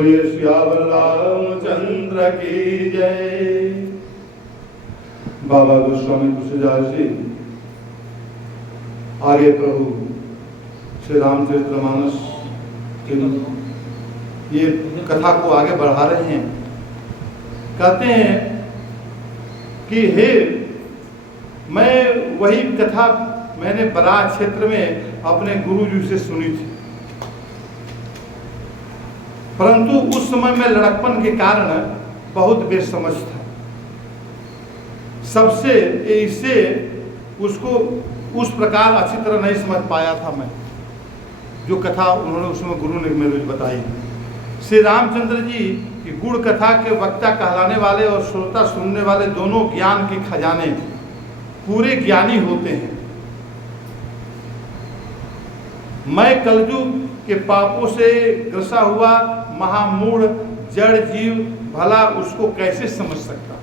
श्यावर रामचंद्र की जय। बाबा गोस्वामी तुलसीदास जी आगे प्रभु श्री रामचरितमानस की ये कथा को आगे बढ़ा रहे हैं। कहते हैं कि हे मैं वही कथा मैंने बराह क्षेत्र में अपने गुरु जी से सुनी थी, परंतु उस समय में लड़कपन के कारण बहुत बेसमझ था। सबसे इससे उसको उस प्रकार अच्छी तरह नहीं समझ पाया था मैं, जो कथा उन्होंने उसमें गुरु ने मेरे को बताई। श्री रामचंद्र जी की गुड़ कथा के वक्ता कहलाने वाले और श्रोता सुनने वाले दोनों ज्ञान के खजाने पूरे ज्ञानी होते हैं। मैं कलयुग के पापों से ग्रसा हुआ महामूढ़ जड़ जीव भला उसको कैसे समझ सकता।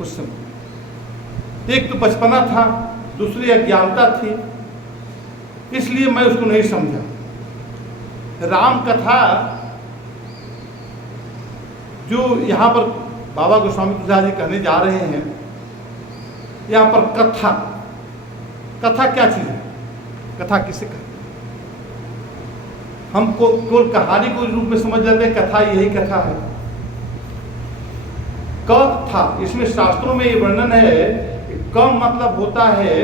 उस समय एक तो बचपना था, दूसरी अज्ञानता थी, इसलिए मैं उसको नहीं समझा। राम कथा जो यहाँ पर बाबा गोस्वामी तुलसीदास जी कहने जा रहे हैं, यहाँ पर कथा क्या चीज़ है? कथा किसे कहते हैं? हम केवल कहानी को रूप में समझ जाते हैं, कथा यही कथा है। कथा इसमें शास्त्रों में ये वर्णन है कि क मतलब होता है,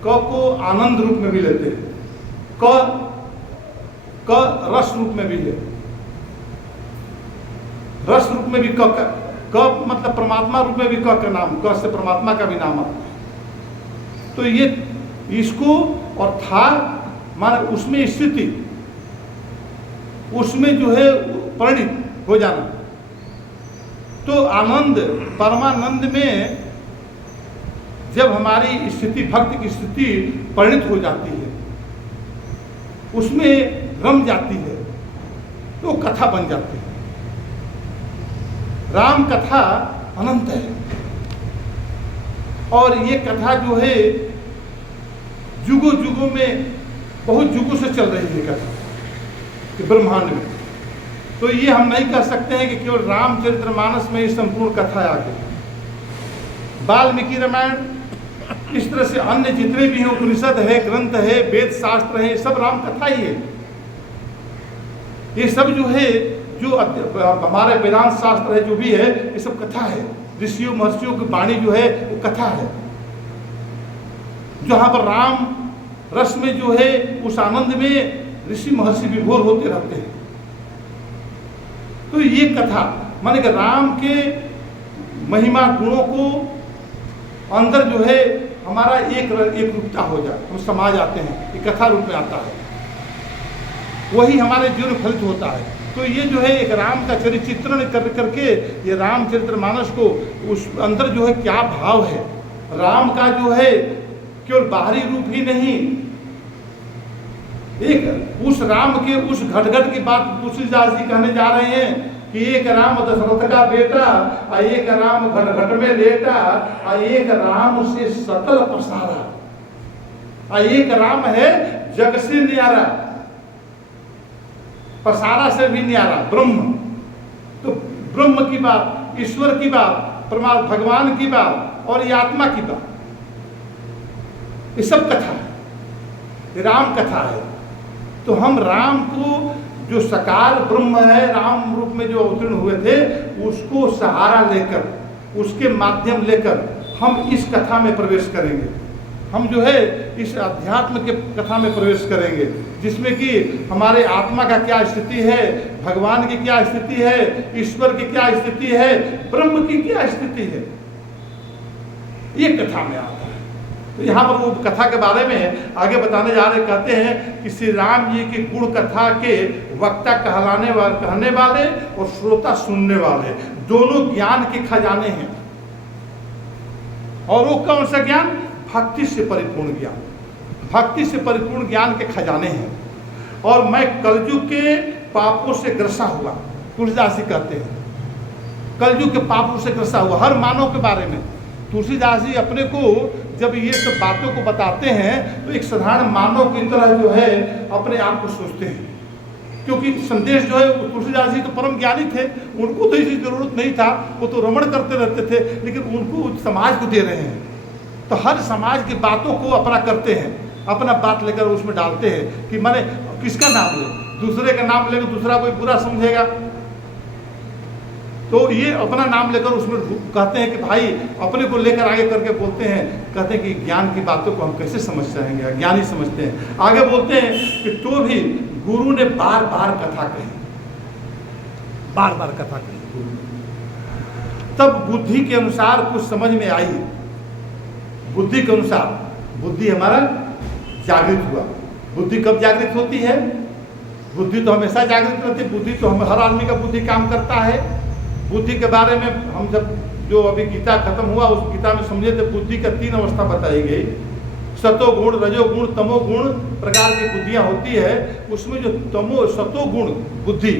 क को आनंद रूप में भी लेते हैं, क रस रूप में भी है, रस रूप में भी क मतलब परमात्मा रूप में भी क का नाम, क से परमात्मा का भी नाम आता है। तो ये इसको और था माने उसमें स्थिति, उसमें जो है परिणित हो जाना। तो आनंद परमानंद में जब हमारी स्थिति भक्ति की स्थिति परिणित हो जाती है, उसमें रम जाती है, तो कथा बन जाती है। राम कथा अनंत है और ये कथा जो है जुगों जुगों में बहुत जुगों से चल रही है कथा कि ब्रह्मांड में। तो ये हम नहीं कह सकते हैं कि केवल रामचरितमानस में ही संपूर्ण कथा आ गई। वाल्मीकि रामायण इस तरह से अन्य जितने भी हैं, उपनिषद है, ग्रंथ है, वेद शास्त्र है, सब राम कथा ही है। ये सब जो है, जो हमारे वेदांत शास्त्र है, जो भी है, ये सब कथा है। ऋषियों महर्षियों की वाणी जो है वो कथा है। जहाँ पर राम रस में जो है उस आनंद में ऋषि महर्षि विभोर होते रहते हैं। तो ये कथा माने कि राम के महिमा गुणों को अंदर जो है हमारा एक रूपता हो जाए, हम समा जाते हैं, ये कथा रूप में आता है, वही हमारे जीवन फलित होता है। तो ये जो है एक राम का चित्रण करके ये रामचरितमानस को उस अंदर जो है क्या भाव है, राम का जो है केवल बाहरी रूप ही नहीं, एक उस राम के उस घट की बात तुलसीदास जी कहने जा रहे हैं कि एक राम दशरथ का बेटा, और एक राम घट में लेटा, और एक राम से सकल पसारा, और एक राम है जग से न्यारा, पसारा से भी न्यारा, ब्रह्म। तो ब्रह्म की बात, ईश्वर की बात, परमात्मा भगवान की बात और ये आत्मा की बात, ये सब कथा है, ये राम कथा है। तो हम राम को जो साकार ब्रह्म है, राम रूप में जो अवतीर्ण हुए थे, उसको सहारा लेकर, उसके माध्यम लेकर हम इस कथा में प्रवेश करेंगे। हम जो है इस अध्यात्म के कथा में प्रवेश करेंगे, जिसमें कि हमारे आत्मा का क्या स्थिति है, भगवान की क्या स्थिति है, ईश्वर की क्या स्थिति है, ब्रह्म की क्या स्थिति है, ये कथा में आता है। तो यहाँ पर वो कथा के बारे में आगे बताने जा रहे, कहते हैं कि श्री राम जी की गुण कथा के वक्ता कहने वाले और श्रोता सुनने वाले दोनों ज्ञान के खजाने हैं। और वो कौन सा ज्ञान? भक्ति से परिपूर्ण ज्ञान, भक्ति से परिपूर्ण ज्ञान के खजाने हैं। और मैं कलयुग के पापों से ग्रसा हुआ, तुलसीदास जी कहते हैं, कलयुग के पापों से ग्रसा हुआ, हर मानव के बारे में तुलसीदास जी अपने को जब ये सब बातों को बताते हैं तो एक साधारण मानव की तरह जो है अपने आप को सोचते हैं क्योंकि संदेश जो है तुलसीदास जी तो परम ज्ञानी थे, उनको तो इसकी जरूरत नहीं था, वो तो रमण करते रहते थे, लेकिन उनको समाज को दे रहे हैं। तो हर समाज की बातों को अपना करते हैं, अपना बात लेकर उसमें डालते हैं कि माने किसका नाम ले, दूसरे का नाम लेकर दूसरा कोई बुरा समझेगा, तो ये अपना नाम लेकर उसमें कहते हैं कि भाई अपने को लेकर आगे करके बोलते हैं, कहते हैं कि ज्ञान की बातों को हम कैसे समझ जाएंगे, ज्ञानी समझते हैं। आगे बोलते हैं कि तो भी गुरु ने बार बार कथा कही, बार बार कथा कही, तब बुद्धि के अनुसार कुछ समझ में आई, बुद्धि के अनुसार, बुद्धि हमारा जागृत हुआ। बुद्धि कब जागृत होती है? बुद्धि तो हमेशा जागृत रहती है, बुद्धि तो हम हर आदमी का बुद्धि काम करता है। बुद्धि के बारे में हम जब जो अभी गीता खत्म हुआ उस गीता में समझे थे, बुद्धि का 3 अवस्था बताई गई, सतोगुण, रजोगुण, तमोगुण प्रकार की बुद्धियां होती है। उसमें जो सतोगुण बुद्धि,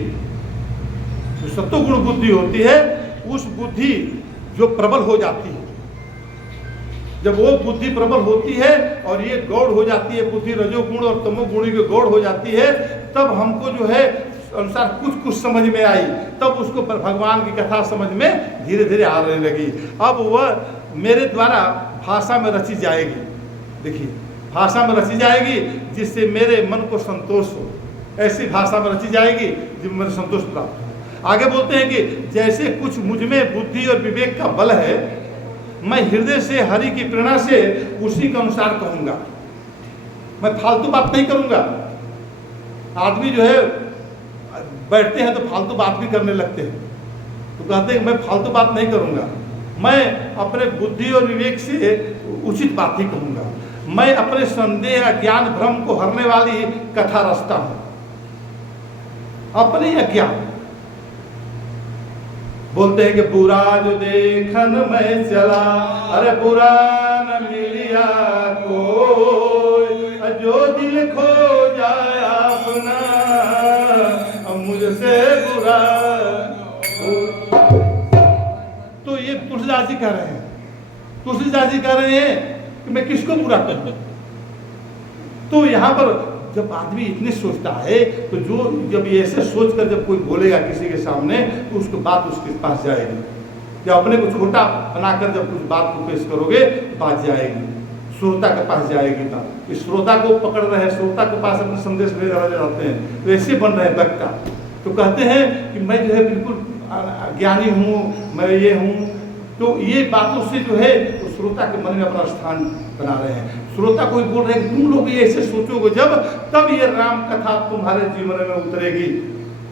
जो सतोगुण बुद्धि होती है, उस बुद्धि जो प्रबल हो जाती है, जब वो बुद्धि प्रबल होती है और ये गौड़ हो जाती है, बुद्धि रजोगुण और तमोगुणी की गौड़ हो जाती है, तब हमको जो है अनुसार कुछ कुछ समझ में आई, तब उसको भगवान की कथा समझ में धीरे धीरे आने लगी। अब वह मेरे द्वारा भाषा में रची जाएगी, देखिए भाषा में रची जाएगी जिससे मेरे मन को संतोष हो, ऐसी भाषा में रची जाएगी जिसमें मुझे संतोष प्राप्त हो। आगे बोलते हैं कि जैसे कुछ मुझ में बुद्धि और विवेक का बल है, मैं हृदय से हरि की प्रेरणा से उसी के अनुसार कहूँगा, मैं फालतू बात नहीं करूँगा। आदमी जो है बैठते हैं तो फालतू बात भी करने लगते हैं, तो कहते हैं मैं फालतू बात नहीं करूँगा, मैं अपने बुद्धि और विवेक से उचित बात ही कहूँगा, मैं अपने संदेह अज्ञान भ्रम को हरने वाली कथा रचता हूँ। अपने अज्ञान बोलते हैं कि बुरा जो देखन में चला, अरे बुरा न मिलिया कोई, जो दिल खो जाए अपना मुझसे बुरा। तो ये तुलसीदास जी कह रहे हैं, तुलसीदास जी कह रहे हैं कि मैं किसको बुरा करूं। तो यहाँ पर जब आदमी इतने सोचता है, तो जो जब ऐसे सोचकर जब कोई बोलेगा किसी के सामने, तो उसको बात उसके पास जाएगी। जब अपने को छोटा बनाकर जब कुछ बात को पेश करोगे, बात जाएगी, श्रोता के पास जाएगी बात। इस श्रोता को पकड़ रहे हैं, श्रोता के पास अपने संदेश भेज जाते हैं, तो ऐसे बन रहे हैं वक्ता। तो कहते हैं कि मैं जो है बिल्कुल ज्ञानी हूँ, मैं ये हूँ। तो ये बातों से जो है तो श्रोता के मन में अपना स्थान बना रहे हैं। श्रोता कोई बोल रहे हैं तुम लोग ये ऐसे सोचोगे जब, तब ये राम कथा तुम्हारे जीवन में उतरेगी,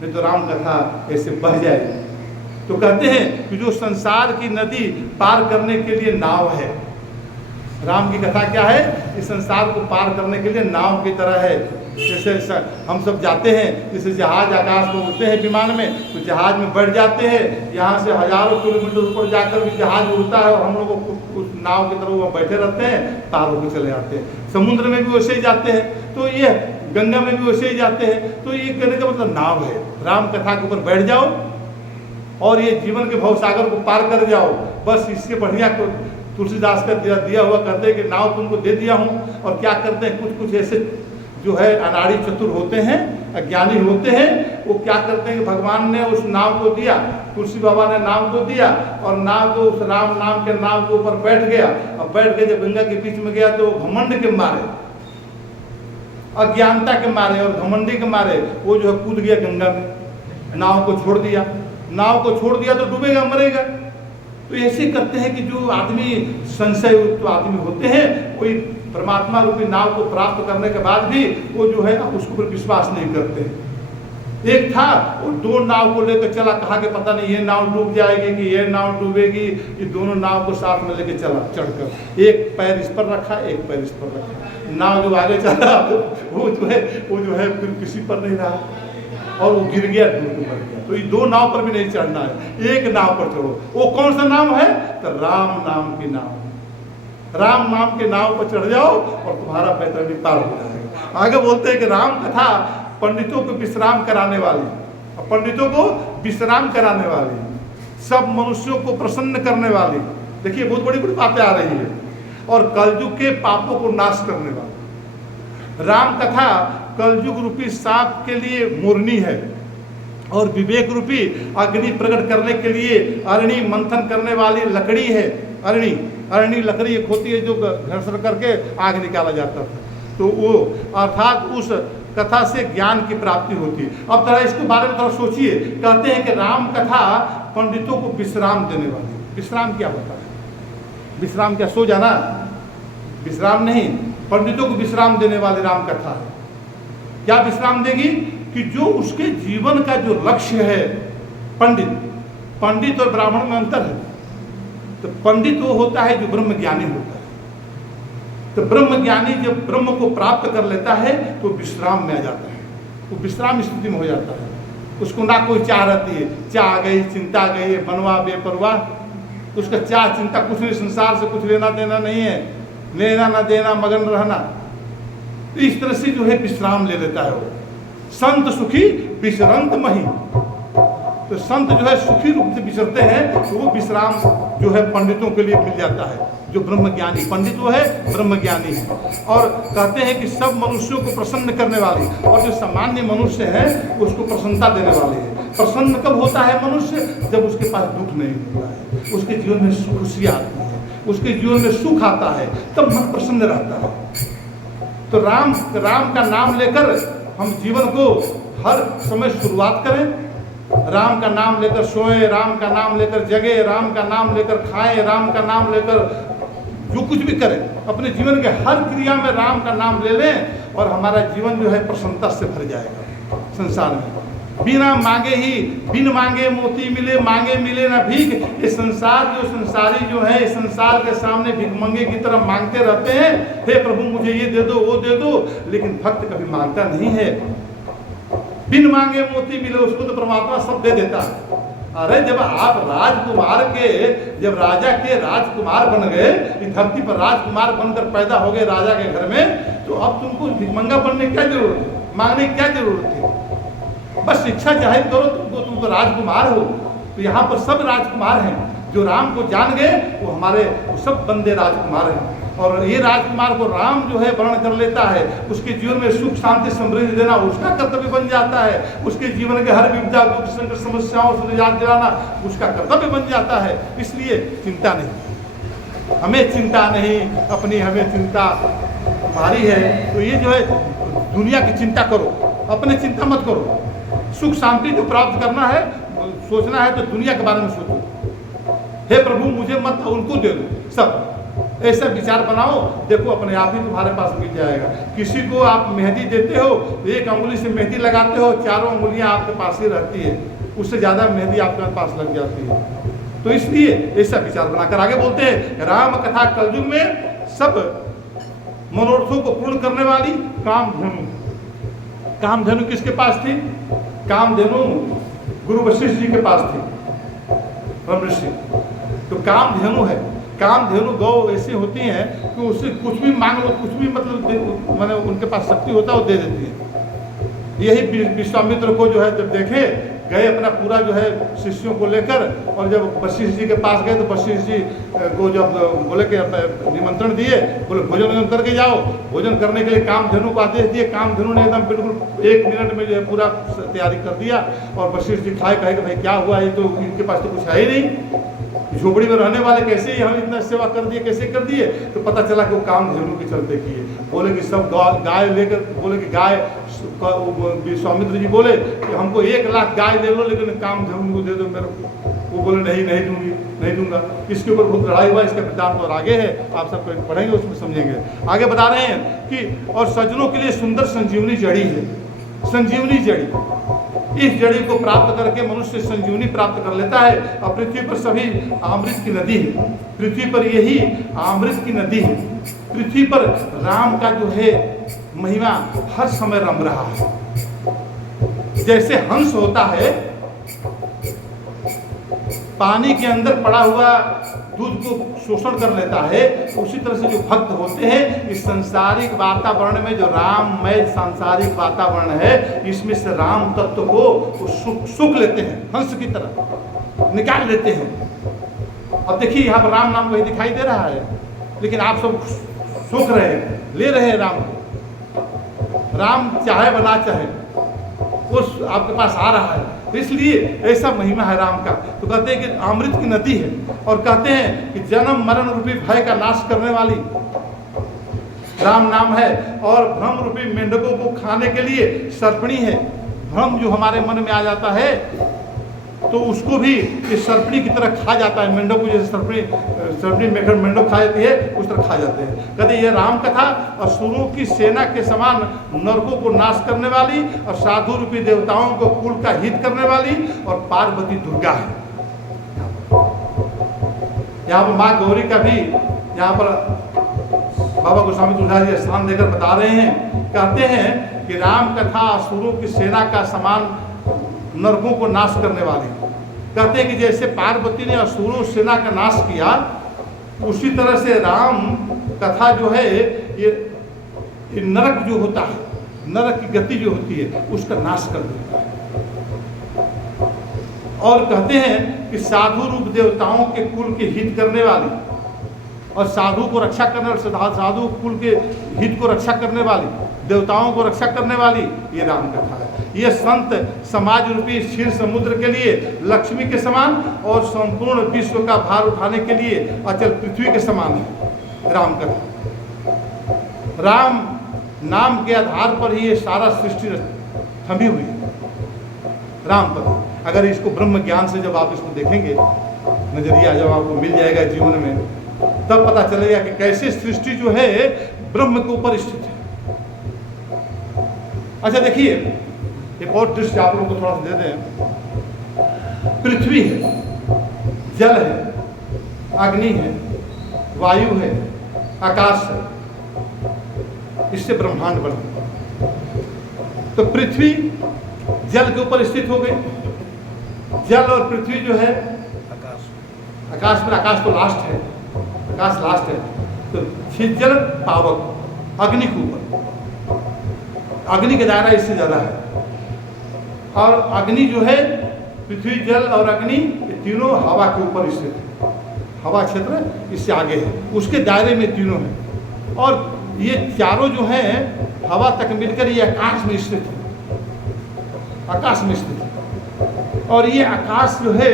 नहीं तो राम कथा ऐसे बह जाएगी। तो कहते हैं कि जो संसार की नदी पार करने के लिए नाव है, राम की कथा क्या है, इस संसार को पार करने के लिए नाव की तरह है। जैसे हम सब जाते हैं, जैसे जहाज आकाश में उड़ते हैं विमान में, तो जहाज में बैठ जाते हैं, यहाँ से हजारों किलोमीटर ऊपर जाकर भी जहाज उड़ता है और हम लोग उस नाव की तरह वहाँ बैठे रहते हैं, पार होकर चले जाते हैं। समुद्र में भी वैसे ही जाते हैं, तो ये गंगा में भी वैसे ही जाते हैं। तो ये कहने का मतलब नाव है, राम कथा के ऊपर बैठ जाओ और ये जीवन के भवसागर को पार कर जाओ। बस इसके बढ़िया तुलसीदास का दिया हुआ कहते हैं कि नाव तुमको दे दिया हूँ। और क्या करते हैं, कुछ कुछ ऐसे जो है अनाड़ी चतुर होते हैं, अज्ञानी होते हैं, वो क्या करते हैं कि भगवान ने उस नाव को दिया, तुलसी बाबा ने नाव को दिया, और नाव को उस राम नाम के नाव के ऊपर बैठ गया। और बैठ के जब गंगा के बीच में गया तो घमंड के मारे, अज्ञानता के मारे और घमंडी के मारे वो जो है कूद गया गंगा में, नाव को छोड़ दिया। नाव को छोड़ दिया तो डूबेगा, मरेगा। तो ऐसे करते हैं कि जो आदमी संशय युक्त आदमी होते हैं, कोई परमात्मा रूपी नाव को प्राप्त करने के बाद भी वो जो है उसके ऊपर विश्वास नहीं करते। एक था वो 2 नाव को लेकर चला, कहा कि पता नहीं ये नाव डूब जाएगी कि ये नाव डूबेगी। ये दोनों नाव को साथ में लेके चला, चढ़कर एक पैर इस पर रखा, एक पैर इस पर रखा। नाव जो आगे चला वो जो है फिर किसी पर नहीं रहा और वो गिर गया, डूब के मर गया। तो ये 2 नाव पर भी नहीं चढ़ना है, एक नाव पर चढ़ो। वो कौन सा नाम है, तो राम नाम की नाव। राम नाम के नाव पर चढ़ जाओ और तुम्हारा पैतृ पार हो जाएगा। आगे बोलते हैं कि राम कथा पंडितों को विश्राम कराने वाली, पंडितों को विश्राम कराने वाली, सब मनुष्यों को प्रसन्न करने वाली। देखिए बहुत बड़ी बड़ी बातें आ रही है। और कलयुग के पापों को नाश करने वाली राम कथा कलयुग रूपी सांप के लिए मुरनी है और विवेक रूपी अग्नि प्रकट करने के लिए अरणी मंथन करने वाली लकड़ी है। अरणी लकड़ी एक होती है जो घर्षण करके आग निकाला जाता था। तो वो अर्थात उस कथा से ज्ञान की प्राप्ति होती है। अब थोड़ा इसके बारे में थोड़ा सोचिए। कहते हैं कि राम कथा पंडितों को विश्राम देने वाली। विश्राम क्या होता है? विश्राम क्या सो जाना? विश्राम नहीं, पंडितों को विश्राम देने वाली राम कथा है। क्या विश्राम देगी? कि जो उसके जीवन का जो लक्ष्य है, पंडित और ब्राह्मण में अंतर है। तो पंडित वो होता है जो ब्रह्म ज्ञानी होता है। तो ब्रह्म ज्ञानी जब ब्रह्म को प्राप्त कर लेता है तो विश्राम में आ जाता है, वो विश्राम स्थिति में हो जाता है। उसको ना कोई चाह रहती है, चाह आ गई, चिंता आ गई, बनवा बेपरवाह। उसका चाह चिंता कुछ नहीं, संसार से कुछ लेना देना नहीं है, लेना ना देना, मगन रहना। तो इस तरह से जो है विश्राम ले लेता है वो। संत सुखी विश्रांत मही। तो संत जो है सुखी रूप से विचरते हैं, तो वो विश्राम जो है पंडितों के लिए मिल जाता है। जो ब्रह्मज्ञानी पंडित वो है, ब्रह्मज्ञानी है। और कहते हैं कि सब मनुष्यों को प्रसन्न करने वाली, और जो सामान्य मनुष्य है उसको प्रसन्नता देने वाली है। प्रसन्न कब होता है मनुष्य? जब उसके पास दुख नहीं होता है, उसके जीवन में खुशी आती है, उसके जीवन में सुख आता है, तब मन प्रसन्न रहता है। तो राम का नाम लेकर हम जीवन को हर समय शुरुआत करें। राम का नाम लेकर सोए, राम का नाम लेकर जगे, राम का नाम लेकर खाएं, राम का नाम लेकर जो कुछ भी करें, अपने जीवन के हर क्रिया में राम का नाम ले लें और हमारा जीवन जो है प्रसन्नता से भर जाएगा। संसार में बिना मांगे ही, बिन मांगे मोती मिले, मांगे मिले ना भीख। ये संसार जो संसारी जो है, इस संसार के सामने भिखमंगे की तरह मांगते रहते हैं, हे प्रभु मुझे ये दे दो, वो दे दो, लेकिन भक्त कभी मांगता नहीं है। बिन मांगे मोती मिले, उसको तो परमात्मा सब दे देता है। अरे जब आप राजकुमार के, जब राजा के राजकुमार बन गए, इस धरती पर राजकुमार बनकर पैदा हो गए राजा के घर में, तो अब तुमको भिखमंगा बनने की क्या जरूरत है? मांगने की क्या जरूरत है? बस इच्छा जाहिर करो, तुम तो राजकुमार हो। तो यहाँ पर सब राजकुमार हैं। जो राम को जान गए वो हमारे वो सब बंदे राजकुमार हैं। और ये राजकुमार को राम जो है वर्ण कर लेता है, उसके जीवन में सुख शांति समृद्धि देना उसका कर्तव्य बन जाता है। उसके जीवन के हर विपदा दुख संकट समस्याओं से निजात दिलाना उसका कर्तव्य बन जाता है। इसलिए चिंता नहीं, हमें चिंता नहीं, अपनी हमें चिंता हमारी है। तो ये जो है दुनिया की चिंता करो, अपने चिंता मत करो। सुख शांति जो प्राप्त करना है, सोचना है तो दुनिया के बारे में सोचो। हे प्रभु मुझे मत, उनको दे दो सब, ऐसा विचार बनाओ। देखो अपने आप ही तुम्हारे पास मिल जाएगा। किसी को आप मेहंदी देते हो, एक अंगुली से मेहंदी लगाते हो, चारों उंगलियां आपके पास ही रहती है, उससे ज़्यादा मेहंदी आपके पास लग जाती है। तो इसलिए ऐसा विचार बनाकर आगे बोलते हैं, राम कथा कलयुग में सब मनोरथों को पूर्ण करने वाली कामधेनु। कामधेनु किसके पास थी? कामधेनु गुरु वशिष्ठ जी के पास थी, ब्रह्म ऋषि। तो कामधेनु है। कामधेनु गौ ऐसी होती हैं कि उससे कुछ भी मांग लो, कुछ भी मतलब मैंने उनके पास शक्ति होता है वो दे देती है। यही विश्वामित्र को जो है जब देखे गए अपना पूरा जो है शिष्यों को लेकर, और जब वशिष्ठ जी के पास गए तो वशिष्ठ जी को जब बोले कि निमंत्रण दिए, बोले भोजन करके जाओ। भोजन करने के लिए कामधेनु को आदेश दिए। कामधेनु ने एकदम बिल्कुल 1 मिनट में जो है पूरा तैयारी कर दिया। और वशिष्ठ जी खाए कहे कि भाई क्या हुआ, ये तो इनके पास तो कुछ है ही नहीं, झोपड़ी में रहने वाले कैसे ही हम इतना सेवा कर दिए, कैसे कर दिए? तो पता चला कि वो कामधेनु के चलते किए। बोले कि सब गाय लेकर, बोले कि गाय, विश्वामित्र जी बोले कि हमको 1 लाख गाय ले लो, लेकिन कामधेनु को दे दो मेरे को। वो बोले नहीं दूंगी, नहीं दूंगा। इसके ऊपर बहुत लड़ाई हुआ। इसका वृत्तांत और आगे है, आप सब पढ़ेंगे उसमें समझेंगे। आगे बता रहे हैं कि और सज्जनों के लिए सुंदर संजीवनी जड़ी है। संजीवनी जड़ी, इस जड़ी को प्राप्त करके मनुष्य संजीवनी प्राप्त कर लेता है। और पृथ्वी पर सभी अमृत की नदी है। पृथ्वी पर यही अमृत की नदी है। पृथ्वी पर राम का जो है महिमा हर समय रम रहा है। जैसे हंस होता है, पानी के अंदर पड़ा हुआ दूध को शोषण कर लेता है, उसी तरह से जो भक्त होते हैं इस सांसारिक वातावरण में, जो राममय सांसारिक वातावरण है, इसमें से राम तत्व को सुख लेते हैं, हंस की तरह निकाल लेते हैं। अब देखिए यहाँ पर राम नाम वही दिखाई दे रहा है, लेकिन आप सब सुख रहे हैं, ले रहे हैं राम को। राम चाहे बना चाहे वो आपके पास आ रहा है। तो इसलिए ऐसा महिमा है राम का। तो कहते हैं कि अमृत की नदी है, और कहते हैं कि जन्म मरण रूपी भय का नाश करने वाली राम नाम है, और भ्रम रूपी मेंढकों को खाने के लिए सर्पणी है। भ्रम जो हमारे मन में आ जाता है तो उसको भी इस सर्पणी की तरह खा जाता है। मेंढक को जैसे सर्पणी मेंढक खा जाती है उस तरह खा जाते हैं। कहते ये राम कथा असुरों की सेना के समान नरकों को नाश करने वाली, और साधु रूपी देवताओं को कुल का हित करने वाली, और पार्वती दुर्गा है। यहाँ पर माँ गौरी का भी यहाँ पर बाबा गोस्वामी तुलसीदास जी स्थान देकर बता रहे हैं। कहते हैं कि राम कथा असुरों की सेना का समान नरकों को नाश करने वाली। कहते हैं कि जैसे पार्वती ने असुरों सेना का नाश किया, उसी तरह से राम कथा जो है ये नरक जो होता है, नरक की गति जो होती है उसका नाश कर देता है। और कहते हैं कि साधु रूप देवताओं के कुल के हित करने वाली, और साधु को रक्षा करने वाली, साधु कुल के हित को रक्षा करने वाली, देवताओं को रक्षा करने वाली ये राम कथा है। ये संत समाज रूपी क्षीर समुद्र के लिए लक्ष्मी के समान, और संपूर्ण विश्व का भार उठाने के लिए अचल पृथ्वी के समान है राम कथा। राम नाम के आधार पर ही ये सारा सृष्टि थमी हुई है। राम कथा अगर इसको ब्रह्म ज्ञान से जब आप इसको देखेंगे, नजरिया जब आपको मिल जाएगा जीवन में, तब पता चलेगा कि कैसे सृष्टि जो है ब्रह्म के ऊपर स्थित है। अच्छा देखिए, एक और दृश्य आप लोगों को थोड़ा सा दे दें। पृथ्वी है, जल है, अग्नि है, वायु है, आकाश है, इससे ब्रह्मांड बना। तो पृथ्वी जल के ऊपर स्थित हो गई। जल और पृथ्वी जो है आकाश में, आकाश तो लास्ट है, आकाश लास्ट है। तो जल पावक अग्नि के ऊपर, अग्नि का दायरा इससे ज़्यादा है। और अग्नि जो है, पृथ्वी जल और अग्नि ये तीनों हवा के ऊपर स्थित है। हवा क्षेत्र इससे आगे है, उसके दायरे में तीनों हैं। और ये चारों जो हैं हवा तक मिलकर ये आकाश में स्थित है, आकाश में स्थित है। और ये आकाश जो है,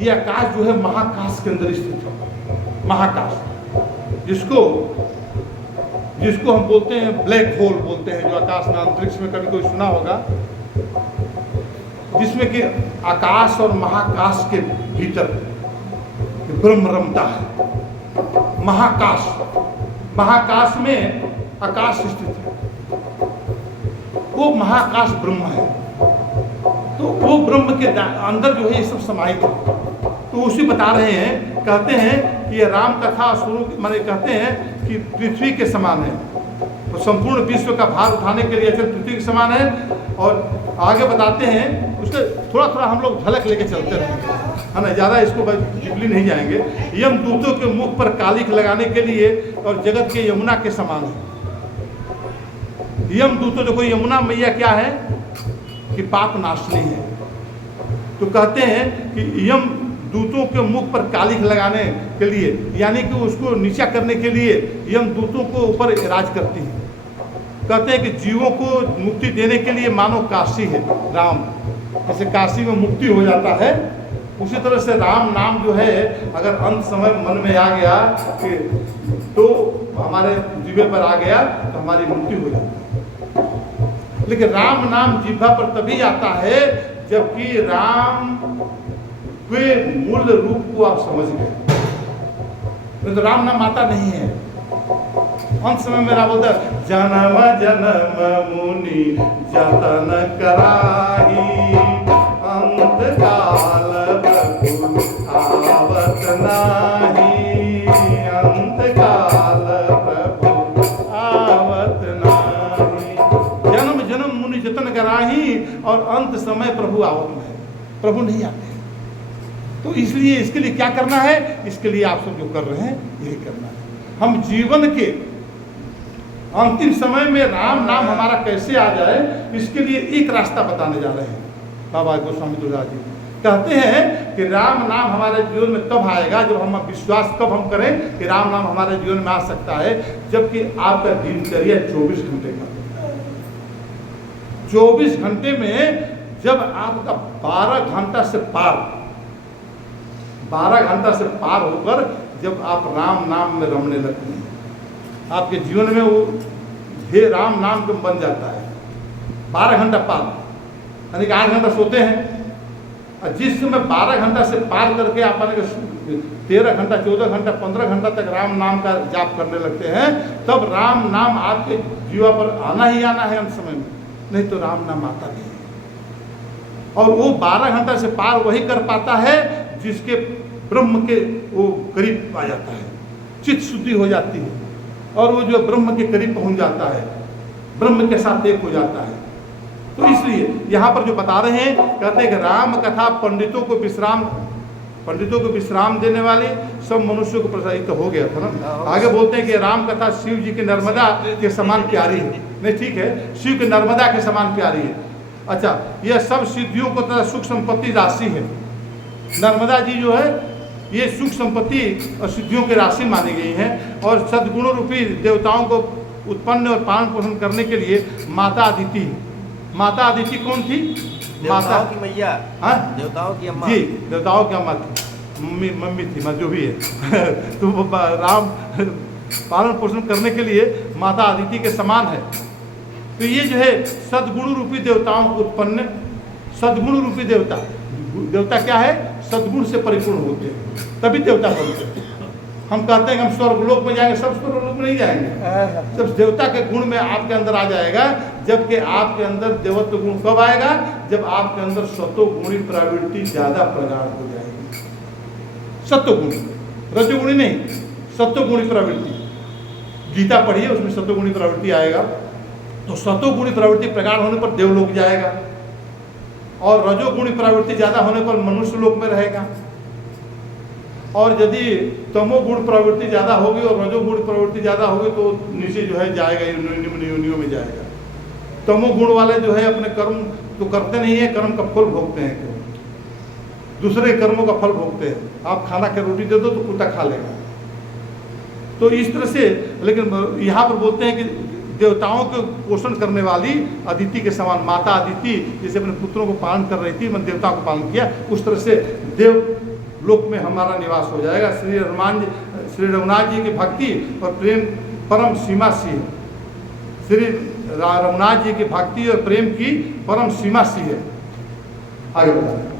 ये आकाश जो है महाकाश के अंदर स्थित है। महाकाश जिसको हम बोलते हैं ब्लैक होल बोलते हैं, जो आकाश में अंतरिक्ष में कभी कोई सुना होगा, जिसमें कि आकाश और महाकाश के भीतर ब्रह्म रमता है। महाकाश, महाकाश में आकाश स्थित है, वो महाकाश ब्रह्म है। तो वो ब्रह्म के अंदर जो है ये सब समाहित है। तो उसी बता रहे हैं, कहते हैं कि ये राम कथा शुरू माने कहते हैं कि पृथ्वी के समान है, तो संपूर्ण विश्व का भार उठाने के लिए अचल पृथ्वी के समान है। और आगे बताते हैं, उसके थोड़ा थोड़ा हम लोग झलक लेके चलते रहेंगे, है ना, ज़्यादा इसको डीपली नहीं जाएंगे। यम दूतों के मुख पर कालिख लगाने के लिए और जगत के यमुना के समान है। यम दूतों, देखो यमुना मैया क्या है कि पाप नाशनी है। तो कहते हैं कि यम दूतों के मुख पर कालिख लगाने के लिए, यानी कि उसको नीचा करने के लिए यम दूतों को ऊपर राज करती है। कहते हैं कि जीवों को मुक्ति देने के लिए मानो काशी है राम, जैसे काशी में मुक्ति हो जाता है, उसी तरह से राम नाम जो है अगर अंत समय मन में आ गया कि तो हमारे जीवे पर आ गया तो हमारी मुक्ति हो जाती है। लेकिन राम नाम जिह्वा पर तभी आता है जबकि राम के मूल रूप को आप समझ गए, नहीं तो राम नाम आता नहीं है। अंत समय मेरा बोलता है, जन्म जन्म मुनि जतन कराही, अंत काल प्रभु आवत नाही, अंत काल प्रभु आवत नाही। जन्म जन्म मुनि जतन कराही, और अंत समय प्रभु आवत नहीं, प्रभु नहीं आते। तो इसलिए इसके लिए क्या करना है, इसके लिए आप सब जो कर रहे हैं यही करना है। हम जीवन के अंतिम समय में राम नाम हमारा कैसे आ जाए, इसके लिए एक रास्ता बताने जा रहे हैं। बाबा गोस्वामी तुलसीदास जी कहते हैं कि राम नाम हमारे जीवन में तब आएगा जब हम विश्वास कब हम करें कि राम नाम हमारे जीवन में आ सकता है, जबकि आपका दिनचर्या 24 घंटे का, 24 घंटे में जब आपका 12 घंटा से पार 12 घंटा से पार होकर जब आप राम नाम में रमने लगते हैं, आपके जीवन में वो हे राम नाम तो बन जाता है। 12 घंटा पार, यानी कि 8 घंटा सोते हैं, और जिस समय 12 घंटा से पार करके आप 13 घंटा 14 घंटा 15 घंटा तक राम नाम का जाप करने लगते हैं, तब राम नाम आपके जीवा पर आना ही आना है अंत समय में, नहीं तो राम नाम आता नहीं। और वो 12 घंटा से पार वही कर पाता है जिसके ब्रह्म के वो करीब आ जाता है, चित्त शुद्धि हो जाती है, और वो जो ब्रह्म के करीब पहुंच जाता है, ब्रह्म के साथ एक हो जाता है। तो इसलिए यहाँ पर जो बता रहे हैं, कहते हैं कि राम कथा पंडितों को विश्राम देने वाले सब मनुष्यों को प्रसारित हो गया था ना। आगे बोलते हैं कि राम कथा शिव जी के नर्मदा के समान प्यारी है। नहीं, ठीक है, शिव के नर्मदा के समान प्यारी है। अच्छा, यह सब सिद्धियों को तथा सुख संपत्ति राशि है। नर्मदा जी जो है ये सुख संपत्ति और सिद्धियों की राशि मानी गई है, और सद्गुण रूपी देवताओं को उत्पन्न और पालन पोषण करने के लिए माता अदिति है। माता अदिति कौन थी? माता की मैया। हाँ, देवताओं की अम्मा जी, देवताओं की अम्मा थी, मम्मी थी, जो भी है तो वो राम पालन पोषण करने के लिए माता अदिति के समान है। तो ये जो है सद्गुण रूपी देवताओं को उत्पन्न, सद्गुण रूपी देवता क्या है? सद्गुण से परिपूर्ण होते हैं, तभी देवता बनते हैं। हम कहते हैं कि हम स्वर्गलोक में जाएंगे, सब स्वर्गलोक में नहीं जाएंगे, जब देवता के गुण में आपके अंदर आ जाएगा। जबकि आपके अंदर देवत्व गुण कब आएगा? जब आपके अंदर सत्वगुणी प्रवृत्ति ज्यादा प्रगाढ़ हो जाएगी। सत्वगुणी, रजोगुणी नहीं, सत्वगुणी प्रवृत्ति। गीता पढ़िए, उसमें सत्वगुणी प्रवृत्ति आएगा। तो सत्वगुणी प्रवृत्ति प्रगाढ़ होने पर देवलोक जाएगा, और रजोगुणी प्रवृत्ति ज्यादा होने पर मनुष्य लोक में रहेगा। और यदि तमोगुण प्रवृत्ति ज़्यादा होगी और रजोगुण प्रवृत्ति ज़्यादा होगी तो नीचे जो है जाएगा, योनियों में जाएगा। तमोगुण वाले जो है अपने कर्म तो करते नहीं है, कर्म का फल भोगते हैं, दूसरे कर्मों का फल भोगते हैं। आप खाना के रोटी दे दो तो कुत्ता खा लेगा। तो इस तरह से, लेकिन यहाँ पर बोलते हैं कि देवताओं को पोषण करने वाली अदिति के समान माता अदिति जैसे अपने पुत्रों को पालन कर रही थी, मैंने देवताओं को पालन किया, उस तरह से देव लोक में हमारा निवास हो जाएगा। श्री रघुनाथ जी की भक्ति और प्रेम परम सीमा सी है। श्री रघुनाथ जी की भक्ति और प्रेम की परम सीमा सी है। आगे बताएं।